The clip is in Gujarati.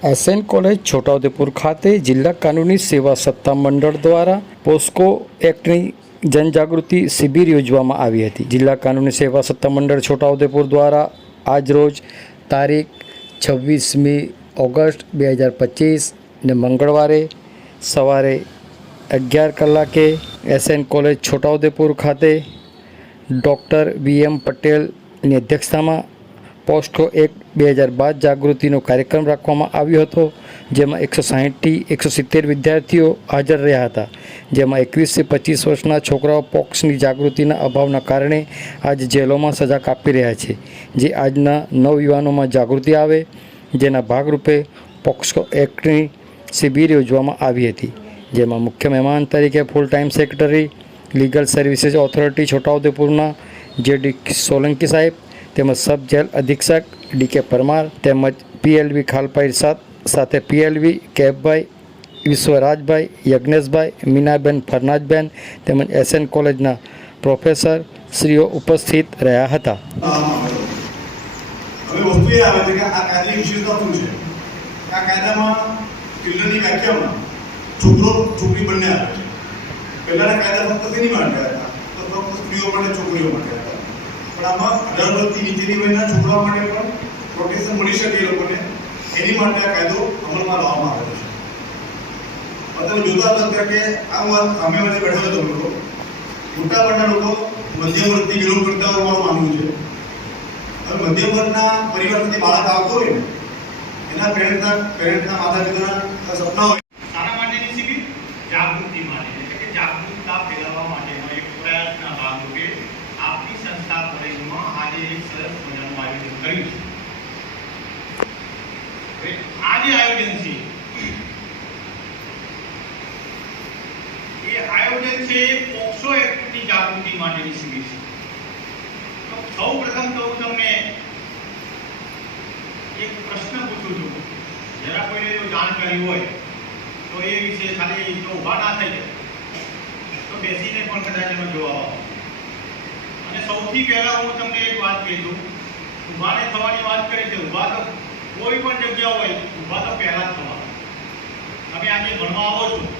એસએન કોલેજ છોટાઉદેપુર ખાતે જિલ્લા કાનૂની સેવા સત્તા મંડળ દ્વારા પોસ્કો એક્ટની જનજાગૃતિ શિબિર યોજવામાં આવી હતી. જિલ્લા કાનૂની સેવા સત્તા મંડળ છોટાઉદેપુર દ્વારા આજરોજ તારીખ છવ્વીસમી ઓગસ્ટ બે હજાર પચીસ ને મંગળવારે સવારે અગિયાર કલાકે એસએન કોલેજ છોટાઉદેપુર ખાતે ડૉક્ટર વી એમ પટેલની અધ્યક્ષતામાં પોસ્ટો એક બે હજાર બાર જાગૃતિનો કાર્યક્રમ રાખવામાં આવ્યો હતો, જેમાં એકસો સાહીઠથી એકસો સિત્તેર વિદ્યાર્થીઓ હાજર રહ્યા હતા. જેમાં એકવીસથી પચીસ વર્ષના છોકરાઓ પોક્સની જાગૃતિના અભાવના કારણે આજ જેલોમાં સજા કાપી રહ્યા છે. જે આજના નવયુવાનોમાં જાગૃતિ આવે, જેના ભાગરૂપે પોક્સો એક્ટની શિબિર યોજવામાં આવી હતી. જેમાં મુખ્ય મહેમાન તરીકે full time secretary, legal services authority છોટાઉદેપુરના J D Solanki સાહેબ તેમજ સબ જેલ અધિક્ષક ડીકે પરમાર તેમજ પીએલવી ખાલપાઈ સાત સાથે પીએલવી કેબભાઈ વિશ્વરાજભાઈ, યજ્ઞેશભાઈ, મીનાબેન ફરનાજબેન તેમજ એસએન કોલેજના પ્રોફેસર શ્રીઓ ઉપસ્થિત રહ્યા હતા. હવે વસ્તુ એ આવે છે કે આ કાયદાની વિશેષતા શું છે? આ કાયદામાં ચિલ્ડ્રનની વ્યાખ્યામાં છોકરો છોકરી બંને આવે છે. પહેલાના કાયદા ફક્ત તેની માટે હતા? તો ફક્ત સ્ત્રીઓ માટે, છોકરીઓ માટે હતા. પણ આમાં ગર્ભવતી નીચેની વયના છોકરાઓ માટે પણ પ્રોટેક્શન મળી શકે એ લોકોને. એની માટે આ કાયદો અમલમાં લાવવામાં આવ્યો છે. તમે જોતા હતા કે આ વાત અમે વાળે બેઠા હતા લોકો. લોકો મોટાભાગના લોકો મધ્યમ વર્ગથી વિરોધ કરતા હોવાનું માનવું છે. હવે મધ્યમ વર્ગના પરિવારમાંથી બાળક આવતો હોય ને, એના પેરેન્ટના પેરેન્ટના માતા પિતાના સપના હોય શાના માટેની શિબિર જાગૃતિ માટે એટલે કે જાગૃતતા ફેલાવવા માટેનો એક પ્રયાસના ભાગરૂપે આપણી સંસ્થા કોલેજમાં આજે એક સરસ મજાનું આયોજન કર્યું છે. આ જે આયોજન છે આયોજન છે પોક્સો એક્ટની જાગૃતિ માટેની શિબિર છે તો સૌ પ્રથમ તો હું તમને એક પ્રશ્ન પૂછું છું. જરા કોઈને જો જાણકારી હોય, તો એ વિશે ખાલી જો ઊભા ના થઈ જાય. તો બેસીને પણ કદાચ એનો જવાબ અને સૌથી પહેલા હું તમને એક ઊભાને થવાની વાત કરી છે ઊભા તો કોઈ પણ જગ્યા હોય ઊભા તો પહેલા જ થવા તમે આજે ભણવા આવો છો